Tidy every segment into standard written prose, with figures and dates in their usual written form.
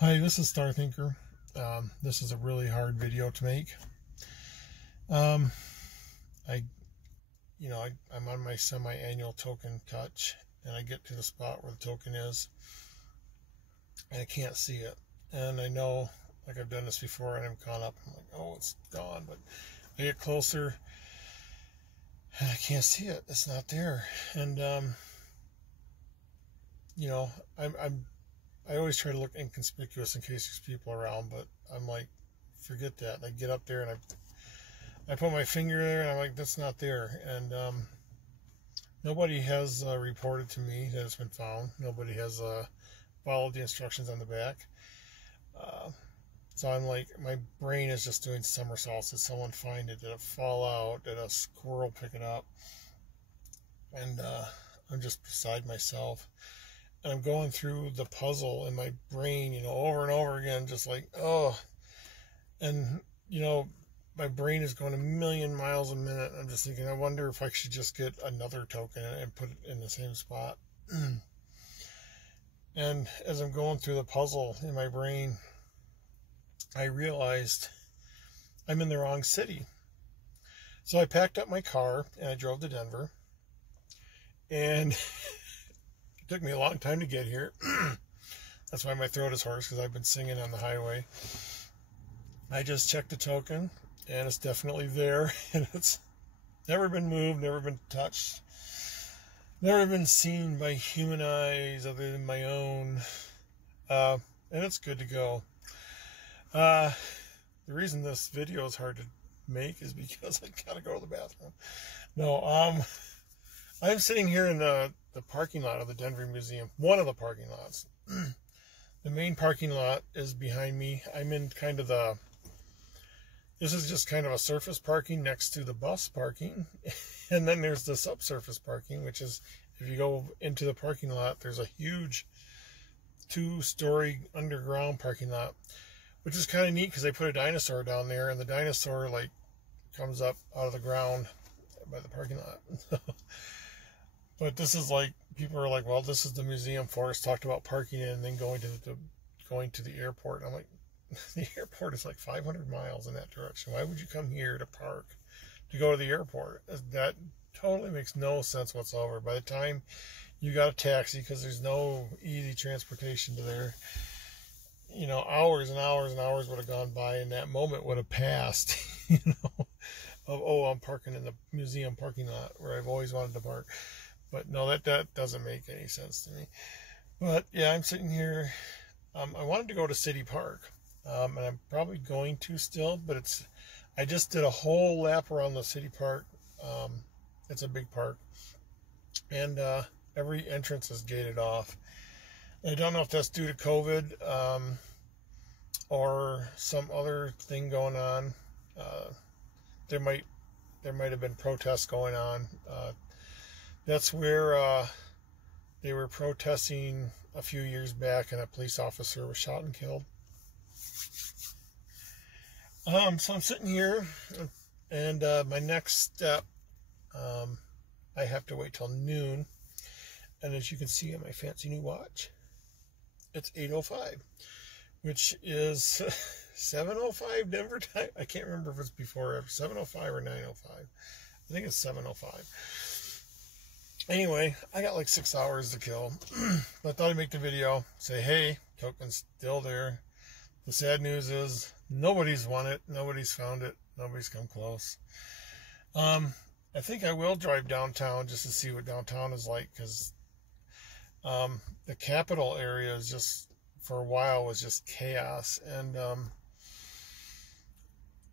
Hi, this is Star Thinker. This is a really hard video to make. Um, I, I'm on my semi-annual token touch, and I get to the spot where the token is, and I can't see it. And I know, like I've done this before, and I've gone up. I'm like, oh, it's gone. But I get closer, and I can't see it. It's not there. And you know, I always try to look inconspicuous in case there's people around, but I'm like, forget that. And I get up there and I put my finger there and I'm like, that's not there. And nobody has reported to me that it's been found. Nobody has followed the instructions on the back. Uh, so I'm like, my brain is just doing somersaults. Did someone find it? Did it fall out? Did a squirrel pick it up? And I'm just beside myself. And I'm going through the puzzle in my brain, over and over again, just like, oh. And, my brain is going a million miles a minute. I'm just thinking, I wonder if I should just get another token and put it in the same spot. And as I'm going through the puzzle in my brain, I realized I'm in the wrong city. So I packed up my car and I drove to Denver. And it took me a long time to get here. That's why my throat is hoarse, because I've been singing on the highway. I just checked the token, and it's definitely there, and it's never been moved, never been touched, never been seen by human eyes other than my own, and it's good to go. The reason this video is hard to make is because I gotta go to the bathroom. No, I'm sitting here in the parking lot of the Denver Museum, one of the parking lots. The main parking lot is behind me. I'm in kind of this is just kind of a surface parking next to the bus parking. And then there's the subsurface parking, which is, if you go into the parking lot, there's a huge 2-story underground parking lot, which is kind of neat because they put a dinosaur down there, and the dinosaur comes up out of the ground by the parking lot. But this is like, people are like, well, this is the museum. Forrest talked about parking and then going to the airport. And I'm like, the airport is like 500 miles in that direction. Why would you come here to park to go to the airport? That totally makes no sense whatsoever. By the time you got a taxi, because there's no easy transportation to there, hours and hours and hours would have gone by, and that moment would have passed, of, oh, I'm parking in the museum parking lot where I've always wanted to park. But no, that doesn't make any sense to me. But yeah, I'm sitting here. I wanted to go to City Park, and I'm probably going to still, but I just did a whole lap around the City Park. It's a big park, and every entrance is gated off. And I don't know if that's due to COVID or some other thing going on. There might have been protests going on. That's where they were protesting a few years back, and a police officer was shot and killed. So I'm sitting here, and my next step, I have to wait till noon. And as you can see on my fancy new watch, it's 8:05, which is 7:05 Denver time. I can't remember if it's before 7:05 or 9:05. I think it's 7:05. Anyway, I got like 6 hours to kill. But I thought I'd make the video, say, hey, token's still there. The sad news is nobody's won it, nobody's found it, nobody's come close. I think I will drive downtown just to see what downtown is like, because the Capitol area is just, for a while, was just chaos. And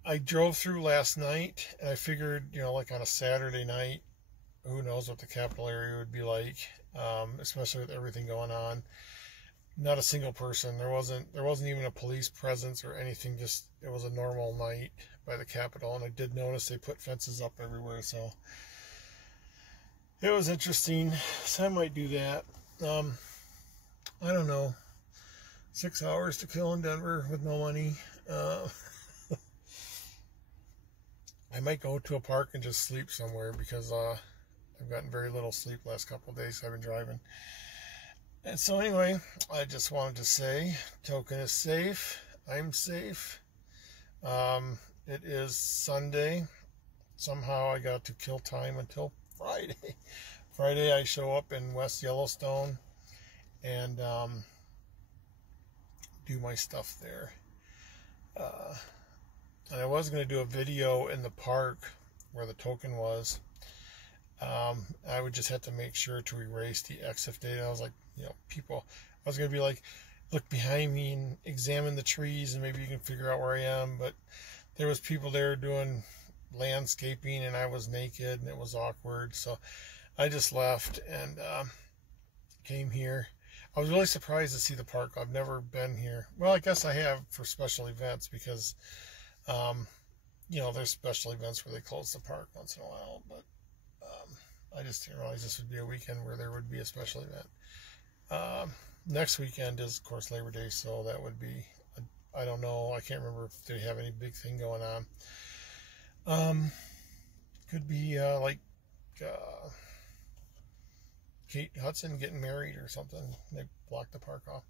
I drove through last night, and I figured, like on a Saturday night, who knows what the Capitol area would be like, especially with everything going on. Not a single person. There wasn't even a police presence or anything. Just, it was a normal night by the Capitol, and I did notice they put fences up everywhere, so it was interesting. So I might do that. I don't know. 6 hours to kill in Denver with no money. I might go to a park and just sleep somewhere, because I've gotten very little sleep last couple of days. I've been driving. And so anyway, I just wanted to say, Token is safe. I'm safe. It is Sunday. Somehow I got to kill time until Friday. Friday I show up in West Yellowstone and do my stuff there. And I was going to do a video in the park where the token was. I would just have to make sure to erase the EXIF data. I was like, people, I was going to be like, look behind me and examine the trees and maybe you can figure out where I am. But there was people there doing landscaping and I was naked and it was awkward. So I just left and came here. I was really surprised to see the park. I've never been here. Well, I guess I have for special events because, there's special events where they close the park once in a while. But I just didn't realize this would be a weekend where there would be a special event. Next weekend is, of course, Labor Day, so that would be, I don't know, I can't remember if they have any big thing going on. Could be Kate Hudson getting married or something. They blocked the park off.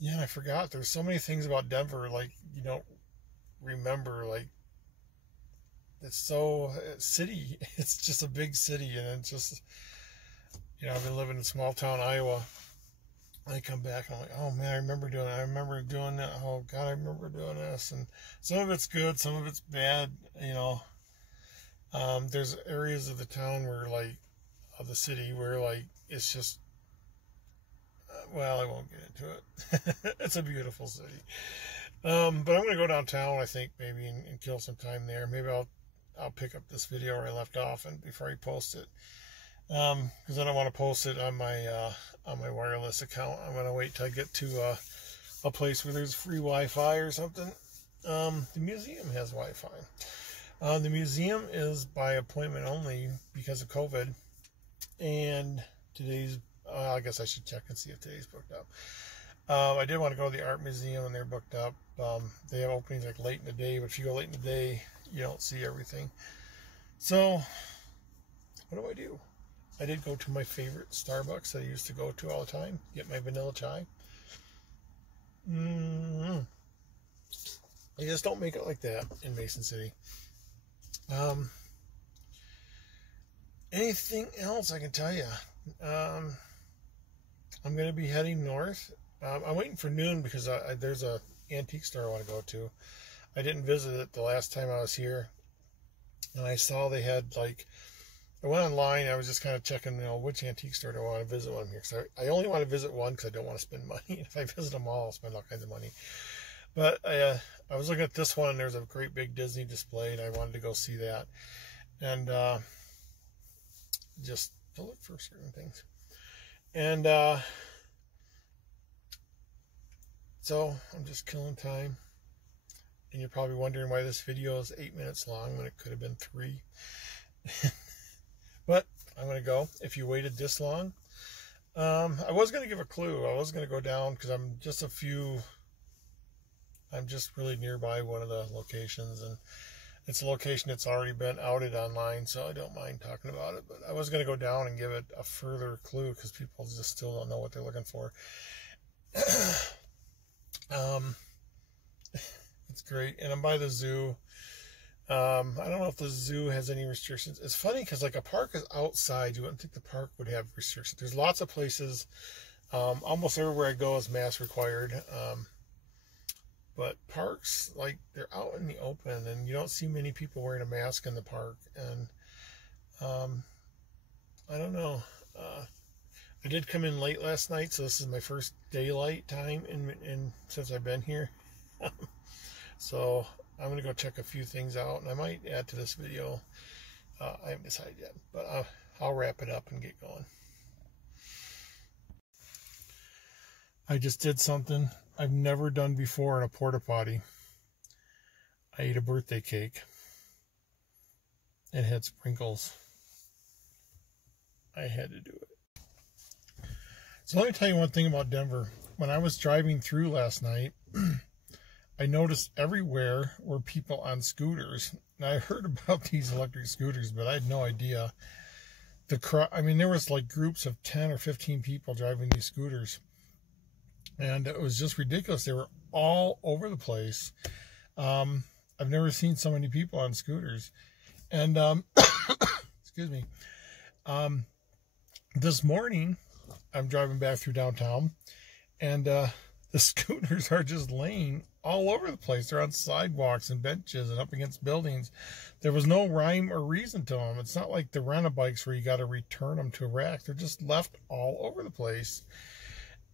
Yeah, I forgot. There's so many things about Denver, like, you don't remember, like, it's so city. It's just a big city, and it's just, I've been living in small town Iowa. I come back and I'm like, oh man, I remember doing that. Oh God, I remember doing this. And some of it's good, some of it's bad. There's areas of the town where, like, of the city where, like, it's just, well, I won't get into it. It's a beautiful city. But I'm going to go downtown, I think, maybe, and kill some time there. Maybe I'll pick up this video where I left off and before I post it. Because I don't want to post it on my wireless account. I'm going to wait till I get to a place where there's free Wi-Fi or something. The museum has Wi-Fi. The museum is by appointment only because of COVID. And today's, I guess I should check and see if today's booked up. I did want to go to the art museum and they're booked up. They have openings like late in the day, but if you go late in the day, you don't see everything. So, what do? I did go to my favorite Starbucks that I used to go to all the time, get my vanilla chai. They just don't make it like that in Mason City. Anything else I can tell you? I'm going to be heading north. I'm waiting for noon because there's a antique store I want to go to. I didn't visit it the last time I was here. And I saw they had, like, I went online. I was just kind of checking, which antique store do I want to visit when I'm here. Because I only want to visit one because I don't want to spend money. If I visit them all, I'll spend all kinds of money. But I was looking at this one, and there's a great big Disney display, and I wanted to go see that. And just to look for certain things. And so I'm just killing time. And you're probably wondering why this video is 8 minutes long when it could have been 3. But I'm going to go. If you waited this long, I was going to give a clue. I was going to go down because I'm just really nearby one of the locations, and it's a location that's already been outed online, so I don't mind talking about it. But I was going to go down and give it a further clue because people just still don't know what they're looking for. It's great, and I'm by the zoo. I don't know if the zoo has any restrictions. It's funny because, like, a park is outside. You wouldn't think the park would have restrictions. There's lots of places. Almost everywhere I go is mask required. But parks, like, they're out in the open, and you don't see many people wearing a mask in the park. And I don't know. I did come in late last night, so this is my first daylight time since I've been here. So I'm going to go check a few things out, and I might add to this video. I haven't decided yet, but I'll wrap it up and get going. I just did something I've never done before in a porta potty. I ate a birthday cake. It had sprinkles. I had to do it. So let me tell you one thing about Denver. When I was driving through last night, I noticed everywhere were people on scooters. Now, I heard about these electric scooters, but I had no idea I mean, there was like groups of 10 or 15 people driving these scooters, and it was just ridiculous. They were all over the place. I've never seen so many people on scooters. And excuse me. This morning I'm driving back through downtown, and the scooters are just laying all over the place. They're on sidewalks and benches and up against buildings. There was no rhyme or reason to them. It's not like the rent-a-bikes where you got to return them to a rack. They're just left all over the place.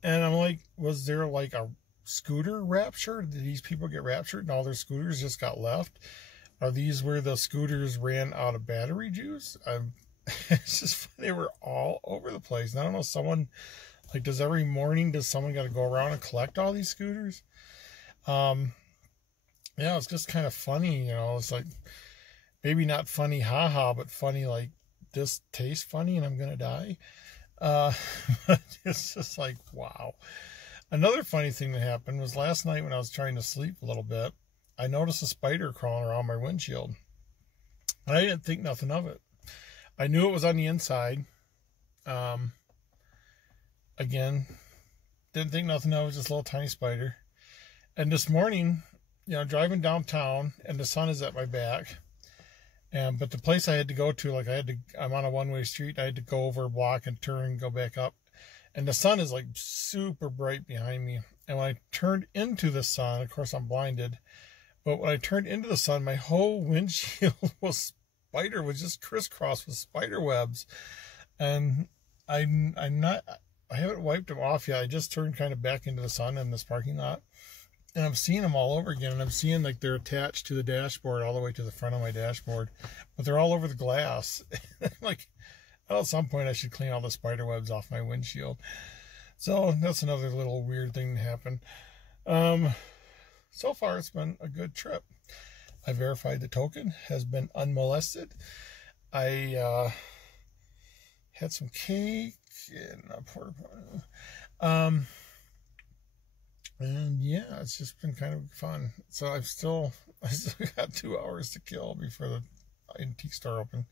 And I'm like, was there like a scooter rapture? Did these people get raptured and all their scooters just got left? Are these where the scooters ran out of battery juice? It's just, they were all over the place. And I don't know, someone, like, does someone got to go around and collect all these scooters? Yeah, it's just kind of funny, you know. It's like, maybe not funny haha, but funny like, this tastes funny and I'm gonna die. But it's just like, wow. Another funny thing that happened was last night when I was trying to sleep a little bit, I noticed a spider crawling around my windshield. And I didn't think nothing of it. I knew it was on the inside. Again, didn't think nothing of it. It was just a little tiny spider. And this morning, you know, driving downtown, and the sun is at my back. But the place I had to go to, like, I'm on a one-way street. I had to go over a block and turn and go back up. And the sun is like super bright behind me. And when I turned into the sun, of course I'm blinded, but when I turned into the sun, my whole windshield was just crisscrossed with spider webs. And I haven't wiped them off yet. I just turned kind of back into the sun in this parking lot. And I'm seeing them all over again. And I'm seeing like they're attached to the dashboard all the way to the front of my dashboard. But they're all over the glass. Like, well, at some point I should clean all the spider webs off my windshield. So that's another little weird thing that happened. So far it's been a good trip. I verified the token has been unmolested. I had some cake and a porta potty. And yeah, it's just been kind of fun. So I still got 2 hours to kill before the antique store opened.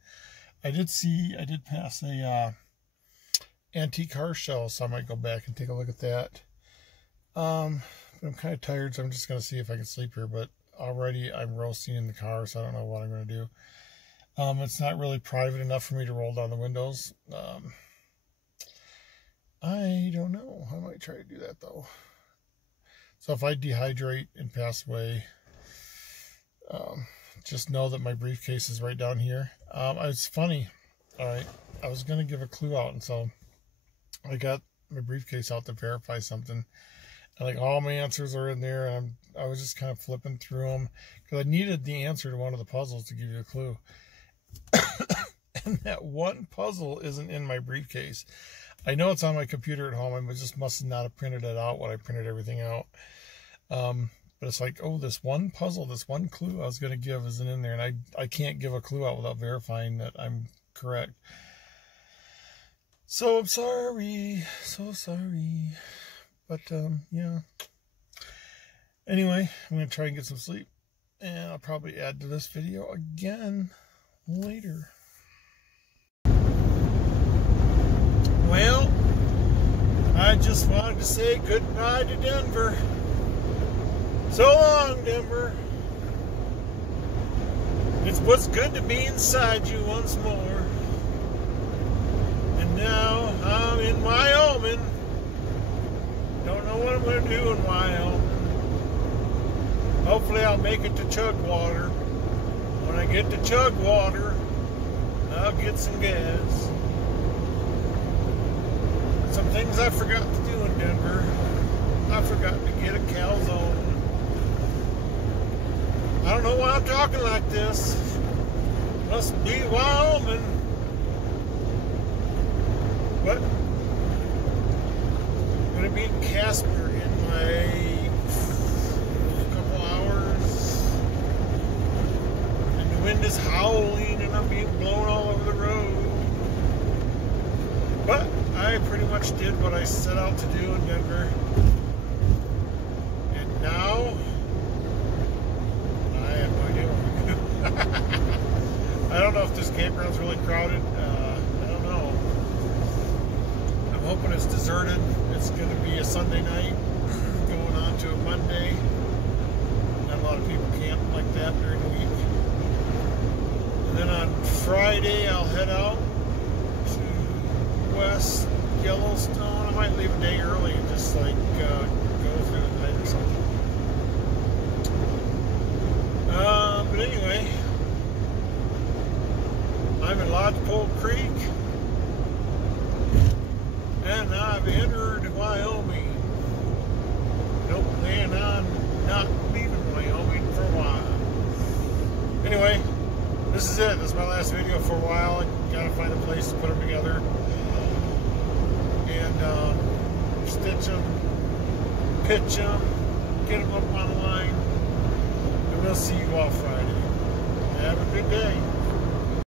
I did pass a antique car show, so I might go back and take a look at that. But I'm kind of tired, so I'm just going to see if I can sleep here. But already I'm roasting in the car, so I don't know what I'm going to do. It's not really private enough for me to roll down the windows. I don't know. I might try to do that, though. So if I dehydrate and pass away, just know that my briefcase is right down here. It's funny. All right, I was going to give a clue out, and so I got my briefcase out to verify something. And like all my answers are in there, and I was just kind of flipping through them because I needed the answer to one of the puzzles to give you a clue. And that one puzzle isn't in my briefcase. I know it's on my computer at home. I just must not have printed it out when I printed everything out. But it's like, oh, this one puzzle, this one clue I was going to give isn't in there. And I can't give a clue out without verifying that I'm correct. So I'm sorry. So sorry. But, yeah. Anyway, I'm going to try and get some sleep. And I'll probably add to this video again later. Well, I just wanted to say goodbye to Denver. So long, Denver. It was good to be inside you once more. And now I'm in Wyoming. Don't know what I'm going to do in Wyoming. Hopefully I'll make it to Chugwater. When I get to Chugwater, I'll get some gas. Some things I forgot to do in Denver. I forgot to get a calzone. I don't know why I'm talking like this. Must be Wyoming. But I'm going to be in Casper in like a couple hours. And the wind is howling and I'm being blown all over the road. But I pretty much did what I set out to do in Denver. And now I have no idea what we're going to do. I don't know if this campground's really crowded. I don't know. hoping it's deserted. It's going to be a Sunday night going on to a Monday. Not a lot of people camp like that during the week. And then on Friday I'll head out to West Yellowstone. I might leave a day early and just like go through the night or something. But anyway, I'm in Lodgepole Creek, and I've entered Wyoming. Nope, and I'm not leaving Wyoming for a while. Anyway, this is it. This is my last video for a while. I gotta find a place to put them together and stitch them, pitch them, get them up on the line, and we'll see you all Friday. Have a good day.